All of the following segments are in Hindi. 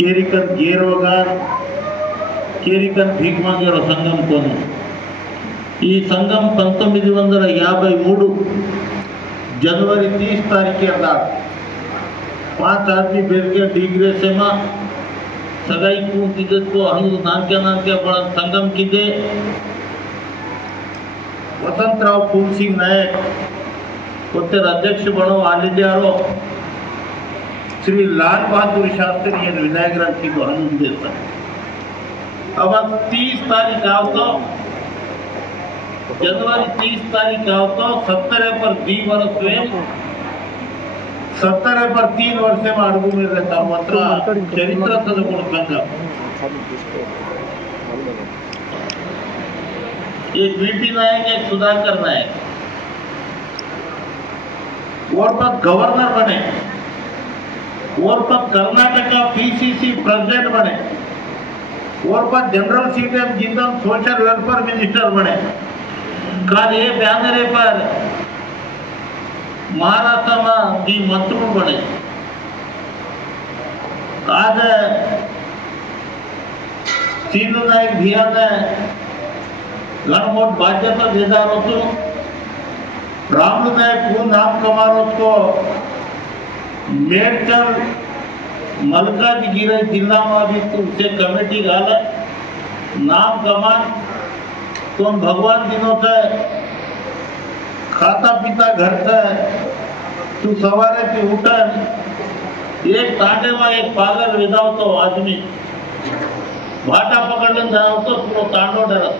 కేరికన్ గేర్వగార్ కేరికన్ భీక్మాగేర సంఘం కోను ఈ సంఘం 1953 जनवरी 30 तारीख के अंदर 5 आदमी बैठ के डिग्री से मां सगाई को किदे को हम नानके बड़ा संगम किदे वसंतराव फूल सिंह नायक कोते अध्यक्ष बनो ऑल इंडिया रो श्री लाल बहादुर शास्त्री ये विनायक राम की को हम देता अब 30 तारीख आओ तो जनवरी 30 तारीख आओ तो 70 पर 2 वर्ष हुए 70 पर 3 वर्ष में अड़गू में रहता हूँ चरित्र एक वीपी नायक एक सुधाकर नायक और पर गवर्नर बने और पर कर्नाटक पीसीसी प्रेसिडेंट बने और पर general CM Jindal social welfare minister बने काल ये ब्यानरे पर महाराष्ट्र में दी मंत्री बने आज सीनू नायक भिया ने घनमोट बाध्यता देदार होतो रामलू नायक को नाम कमानो को मेरचल मल्काजगिरी जिला में अभी तुमसे कमेटी गाला नाम कमान तुम भगवान दिनों से खाता पीता घर से तू सवारे की उठा एक तांडे में एक पागल विदाओ तो आदमी भाटा पकड़ने जाओ तो वो तांडो डरा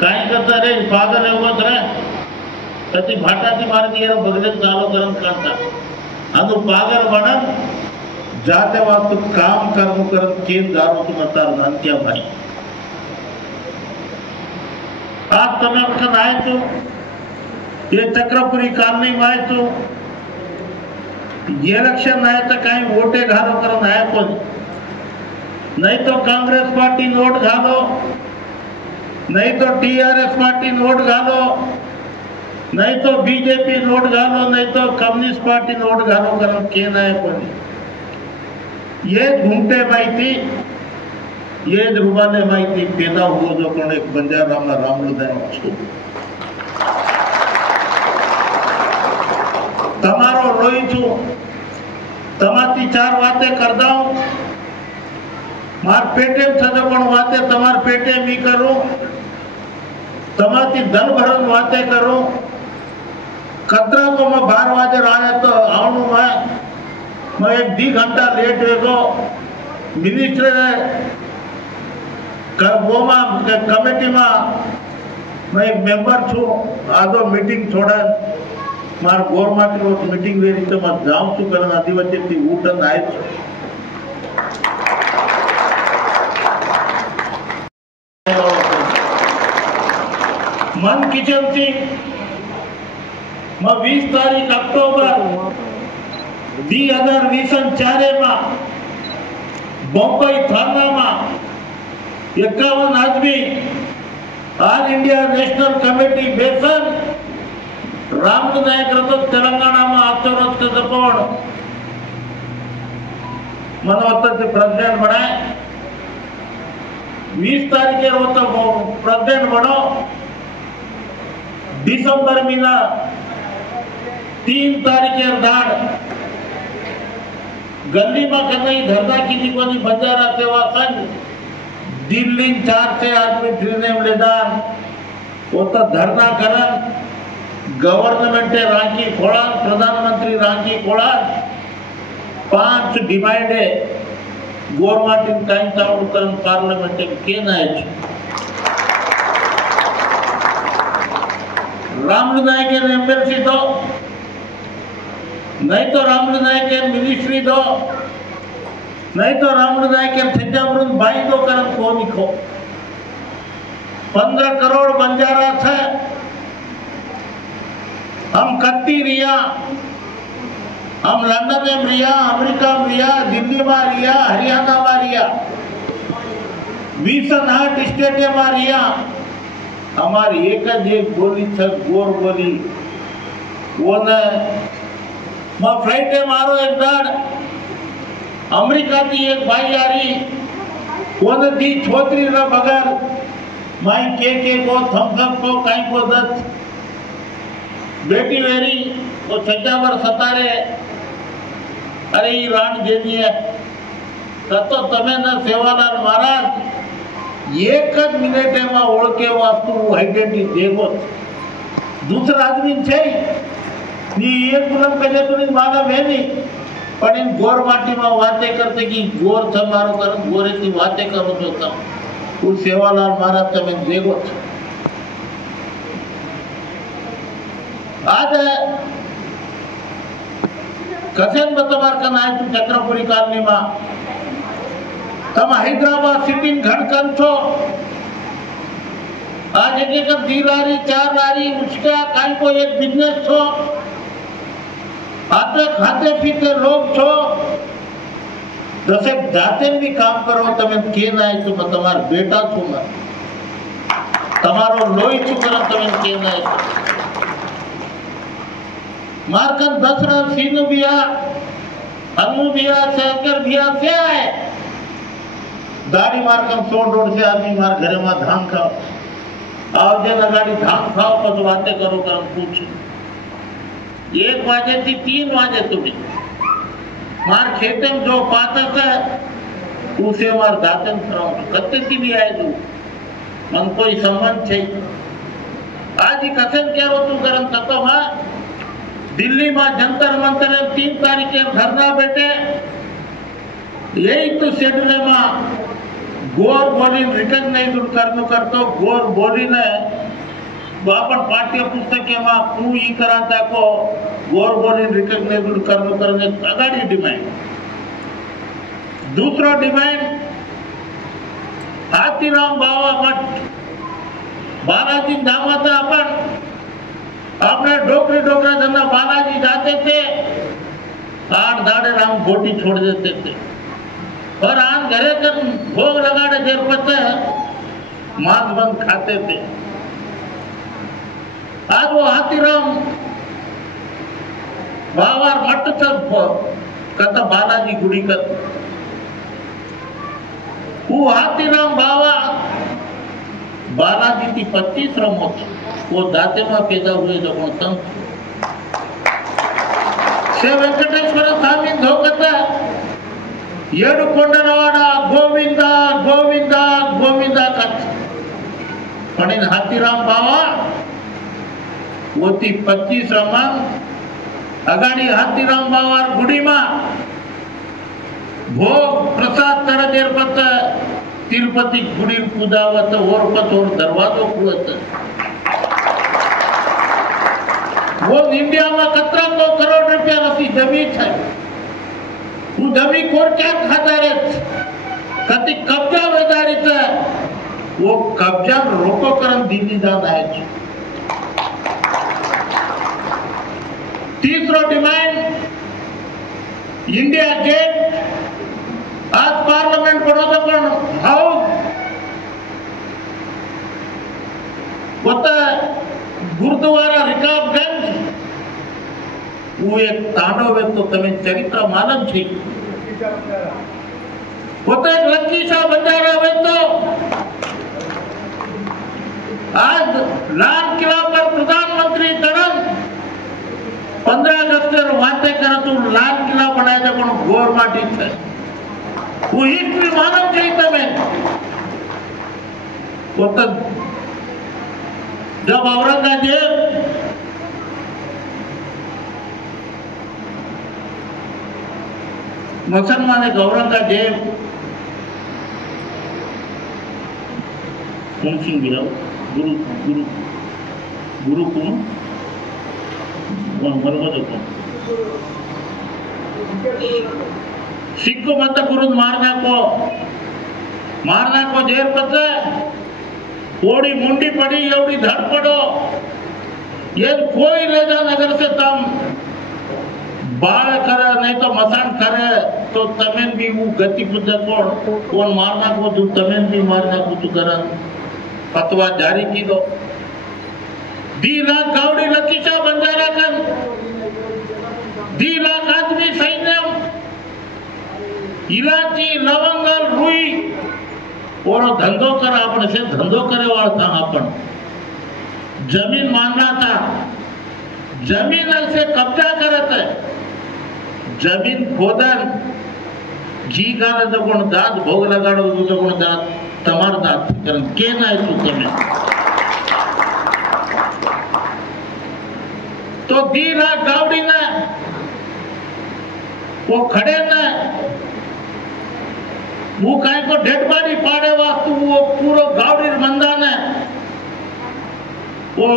कहीं करता रे पागल है वो करे कति भाटा थी मार दिया बगले चालो करम करता ಅದು पागल बना जाते वक्त काम कर्म करम केन दारो तो मतार नान्त्या भाई आज तमें वक्त आए तो ये चक्रपुरी कॉलोनी में आए तो ये इलेक्शन आए तो कहीं वोटे घालो करन आया कौन नहीं तो कांग्रेस पार्टी नोट घालो नहीं तो टीआरएस पार्टी नोट घालो नहीं तो बीजेपी नोट घालो नहीं तो कम्युनिस्ट पार्टी नोट घालो करन केन आया कौन ये घूमते माहिती ये रुबाने माहिती पैदा हुआ जो कोण एक बंजारा में रामलू नायक छो तमारो रोई छू तमाती 4 बातें करदा हूं मार पेटे थजो पण बातें तमार पेटे मी करूं तमाती धन भरन बातें करूं कतरा को मैं 12 बजे आया तो आऊं मैं 1 घंटा लेट वेगो मिनिस्टर कमेटी में मैं एक मेंबर छू आदो मीटिंग छोड़ा मार गवर्नमेंट को मीटिंग वेरी तो मैं जाऊं छू करन आदिवासी थी ऊटन आए मन किचन थी मैं 20 तारीख अक्टूबर 2024 में बम्बई थाना में 51 आदमी ऑल इंडिया नेशनल कमेटी बेसन रामलू नायक रतो तेलंगाना में आचरण के कोण मनोहर प्रेसिडेंट बनाए 20 तारीख तो प्रेसिडेंट बनो दिसंबर महीना 3 तारीख धाड़ गली में कहीं धरना की कोनी बंजारा सेवा संघ दिल्ली 4 से आदमी ट्रेन लेदार वो तो धरना करन गवर्नमेंट रांची खोला प्रधानमंत्री रांची खोला 5 डिमांड है गवर्नमेंट टाइम चालू करन पार्लियामेंट के नाय रामलू नायक एमएलसी दो नहीं तो रामलू नायक मिनिस्ट्री दो नहीं तो रामलू नायक थेजामृत भाई दो करन को निको 15 करोड़ बंजारा थे हम कत्ती रिया हम लंदन में रिया अमेरिका में रिया दिल्ली में रिया हरियाणा में रिया 28 स्टेट में रिया हमारी एक बोली था गोर बोली वो न मैं फ्लाइट मारो एक दाड़ अमेरिका थी एक भाई यारी कोन दी छोत्री रा बगल माई के को थम्सअप को काई को दत बेटी वेरी वो छजावर सतारे अरे ये राण दे दिए तो तमे न सेवालाल महाराज एक मिनिट में ओळखे वास्तु आइडेंटिटी देगो दूसरा आदमी छे नी एक गुलाम कजे तो नहीं मालूम है नहीं पण इन गोर माटी में वाते करते कि गोर समारो कर गोरे की बातें करो तो तम वो सेवालाल महाराज तमे देगो आज कसेन बतमार का नाय तू चक्रपुरी कॉलोनी में तम हैदराबाद सिटी घड़कन छो आज एक एक 2 लारी 4 लारी उसका काई को एक बिजनेस छो आते खाते पीते लोग छो दसे जाते भी काम करो तमे के नाय तो तमार बेटा छो मैं तमारो लोई छो कर तमे के नाय मारकन दसरा सीनु बिया अन्नू बिया शंकर बिया से आए दाढ़ी मारकन 100-150 से आदमी मार घरे में धान खाओ और जे गाड़ी धान खाओ पस बातें करो कर पूछ 1 बजे थी 3 बजे तुम्हें मार खेते में जो पाता था उसे मार दातन कराओ कत्ते की भी आए तू मन कोई संबंध छे आज ही कसन क्या रो तू करन तको मां दिल्ली में जंतर मंतर 3 तारीख धरना बैठे यही तो शेड्यूल में गोर बोली रिकॉग्नाइज करनो करतो गोर बोली ने बापन पाठ्य पुस्तक में कु ई कराता को गोर बोली रिकॉग्नाइज करनो करने अगाड़ी डिमांड दूसरा डिमांड हाथीराम बाबा मठ बालाजी दामाता अपन अपने डोकरी डोकरा धंधा बालाजी जाते थे 8 दाड़े राम बोटी छोड़ देते थे और आज घरे कर भोग लगाड़े देर पते मांस बंद खाते थे आज वो हाथीराम बाबा मठ कथा बालाजी गुड़ी कर वो हाथीराम बाबा बालाजी की 25 रमोत वो दाते में पैदा हुए जो संत श्री वेंकटेश्वर स्वामी धोकता येडु कोंडनवाड़ा गोविंदा गोविंदा गोविंदा कथ पण इन हाथीराम बाबा वो थी 25 रमन अगाड़ी हाथीराम बाबा गुड़ी में भोग प्रसाद कर देर पत तिरुपति गुड़ी पूजावत और पत और दरवाजो खुलत वो इंडिया में 17 करोड़ रुपया रसी जमीन है वो जमीन कोर क्या खाता रे कति कब्जा वेदारी है वो कब्जा रोको करन दीदी दान है तीसरा डिमांड इंडिया गेट आज पार्लियामेंट बड़ौदा पण हाउस होता गुरुद्वारा रिकाबगंज वो एक तांडव है तो तमें चरित्र मालूम छे होता एक लक्की शाह बंजारा है तो आज लाल किला पर प्रधानमंत्री तरन 15 अगस्त वाते कर तो लाल किला बनाया था पण गोर माटी है वो हिस्ट्री मालूम छे तमें होता जब औरंगजेब मुसलमान औरंगजेब कौन सिंह गिरा गुरु गुरु गुरु कौन सिख को मत गुरु मारना को जेर पता ओडी मुंडी पड़ी एवडी धड़ पड़ो ये कोई ले जा नगर से तम बाल करे नहीं तो मसान करे तो तमें भी वो गति पूजा कौन मारना को तू तमें भी मारना को तू करन फतवा जारी की दो 2 लाख गावड़ी लकीशा बंजारा कन 2 लाख आदमी सैन्य इलायची लवंग रुई और धंधो कर आपण से धंधो करे वाला था अपन जमीन मांगना था जमीन से कब्जा करत है जमीन खोदन घी गाले तो कोण दात भोग लगाड़ो तो कोण दात तमार दात कारण के नाही तू तमे तो दी रात गावड़ी ने वो खड़े ने वो कहीं को डेड बॉडी पाड़े वास्तु वो पूरा गावड़ी मंदा ने वो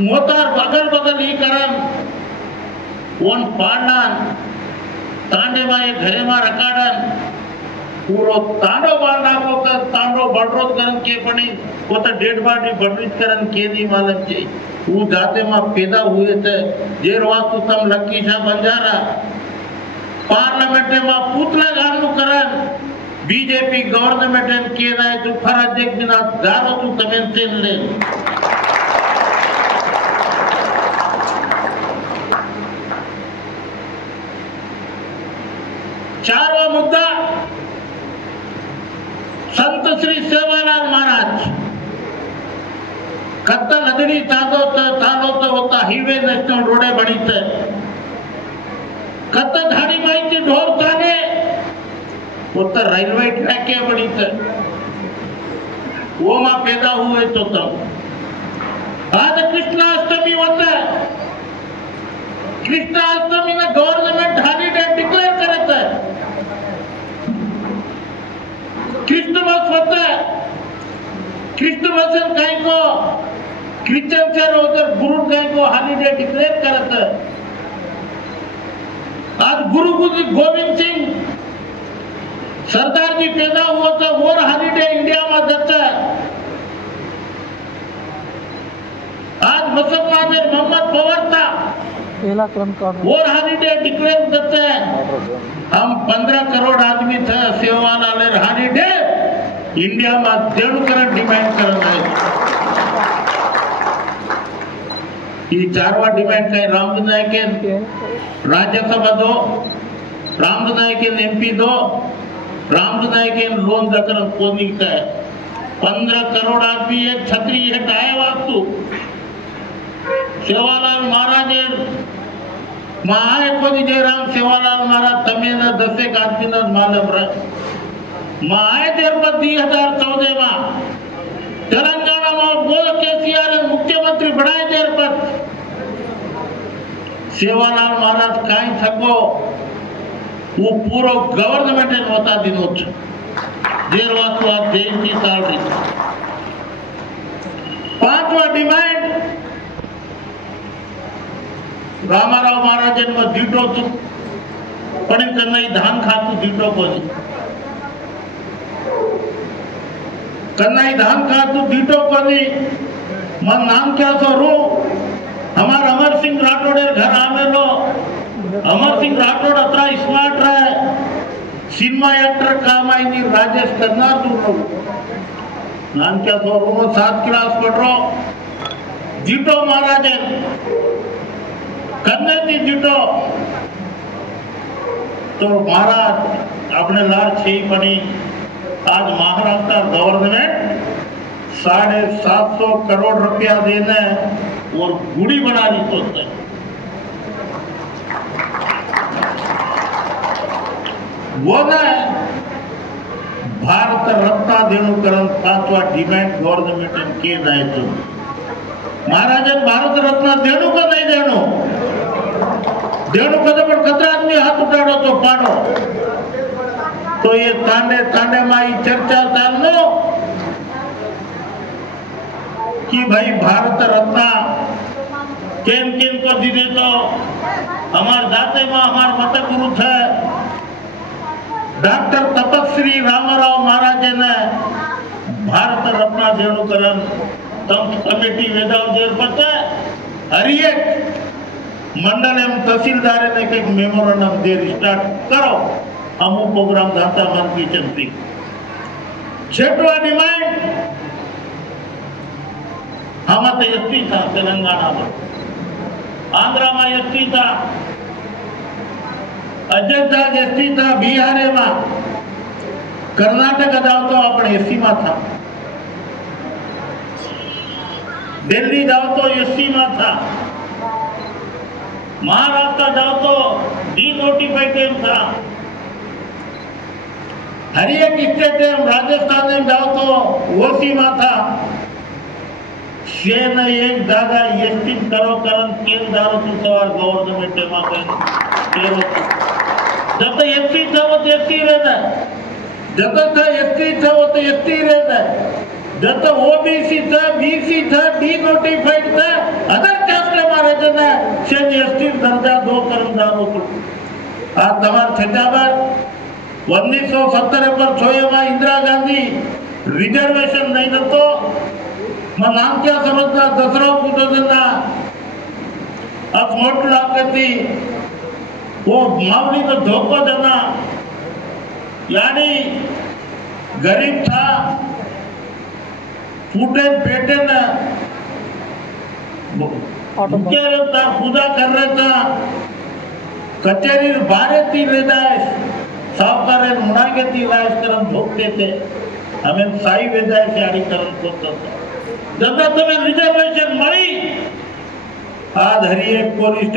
मोतार बगल बगल ही करन वन पाड़न तांडे में घरे में रकाड़न पूरो तांडो बांधा को तांडो बड़रोज करन के पड़ी वो तो डेड बॉडी बड़रीत करन के दी मालूम चाहिए वो जाते में पैदा हुए थे जेर वास्तु तम लक्की शाह बंजारा पार्लियामेंट में पुतला गानू करन बीजेपी गवर्नमेंट के ना तो फराजेक बिना गारो तू तमें सेन ले चारवा मुद्दा संत श्री सेवालाल महाराज कत्तल हदड़ी तालो तो होता हाईवे नेशनल रोडे बनी थे कत्तल धाड़ी माई थी ढोर थाने उत्तर रेलवे ट्रैक के बनी थे वो मां पैदा हुए तो तब आज कृष्णाष्टमी होता है कृष्णाष्टमी में गवर्नमेंट हॉलीडे डिक्लेयर करता है क्रिसमस होता है क्रिसमस कहीं को क्रिश्चियन से उधर गुरु कहीं को हॉलीडे डिक्लेयर करता है आज गुरु गोविंद सिंह सरदार जी पैदा हुआ तो वो हॉलीडे इंडिया में देता है आज मुसलमान मोहम्मद पवार था और हॉलीडे डिक्लेयर करते हैं हम 15 करोड़ आदमी थे सेवालाल हॉलीडे इंडिया में देणु कर डिमांड करना है ये चारवा डिमांड कहीं रामचंद्र नायक राज्यसभा दो रामचंद्र नायक एमपी दो रामचंद्र नायक लोन दकर कोनी का 15 करोड़ आदमी एक छतरी है डाय वास्तु सेवालाल महाराज महाए को जयराम सेवालाल महाराज तमें 10 आदमी मालूम रहे महाए देर पर 2014 में तेलंगाना में बोल केसीआर मुख्यमंत्री बनाए देर पर सेवालाल महाराज कहीं थको वो पूरा गवर्नमेंट होता दिनों देर वास्तु आप देश की साल रही पांचवा डिमांड रामाराव महाराज में दीटो तू पण कन्नई धान खातू दीटो कोनी कन्नई धान खातू दीटो कोनी मन नाम क्या तो रू हमार अमर सिंह राठौड़ घर आवेलो अमर सिंह राठौड़ अतरा स्मार्ट रहे सिनेमा एक्टर काम आई राजेश खन्ना तू नाम क्या तो रू 7 क्लास पढ़ रो दीटो महाराज करने दी जीतो तो महाराज अपने लाल छही पड़ी आज महाराष्ट्र गवर्नमेंट 750 करोड़ रुपया देने और गुड़ी बना दी सोचते वो न भारत रत्न देणु करन 5वां डिमांड गवर्नमेंट के दाय तो महाराजन भारत रत्न देणु को नहीं देणु देणु कदम पर कतरा आदमी हाथ उठाड़ो तो पाड़ो तो ये तांडे तांडे माई चर्चा चालनो कि भाई भारत रत्न केम केम को दीदे तो हमार दाते में हमार मत गुरु थे डॉक्टर तपस्वी रामाराव महाराज ने भारत रत्न देणु करन तम कमेटी वेदाव देर पता हरियक मंडल एवं तहसीलदार ने एक मेमोरेंडम दे स्टार्ट करो अमु प्रोग्राम दाता मन की चलती 6वां डिमांड हम तो एसटी था तेलंगाना में आंध्रा में एसटी था 15 करोड़ आदमी एक छतरी है डाय वास्तु सेवालाल महाराज महाए देर पर 15 करोड़ आदमी एक छतरी है डाय वास्तु 6वां डिमांड हम तो एसटी था तेलंगाना में आंध्रा में एसटी था 15 करोड़ आदमी एक छतरी है डाय वास्तु 7वां डिमांड अजंता एसटी था बिहार में, कर्नाटक जाओ तो अपने एसी में था, दिल्ली जाओ तो एसी में था, महाराष्ट्र जाओ तो डीनोटिफाइड था, हर एक स्टेट में राजस्थान में जाओ तो ओसी में था। शेन एक जागा एसटी करो करन केन दारो तू सवार गवर्नमेंट में कहीं जब एसटी था वो एसटी रहता है, जब था एसटी था वो तो एसटी रहता है, जब ओबीसी था बीसी था डीनोटिफाइड था अदर कास्ट में रहते ना शेन एसटी दर्जा दो करन दारो तू आ तमार छजाबार 1970 पर छोएमा इंदिरा गांधी रिजर्वेशन नहीं न तो मैं नाम क्या समझता दसरा कुटोजना अब मोट लाके वो मामली तो धोखा देना, यानी गरीब था फूटे पेटे न मुख्य रहता पूजा कर रहा था, कचेरी बारे थी वेदायस सावकार मुनागे थी राज करम भोगते थे, हमें साई वेदायस यानी करम होता था। जब तुम्हें रिजर्वेशन मरी आज हरिये पोलीस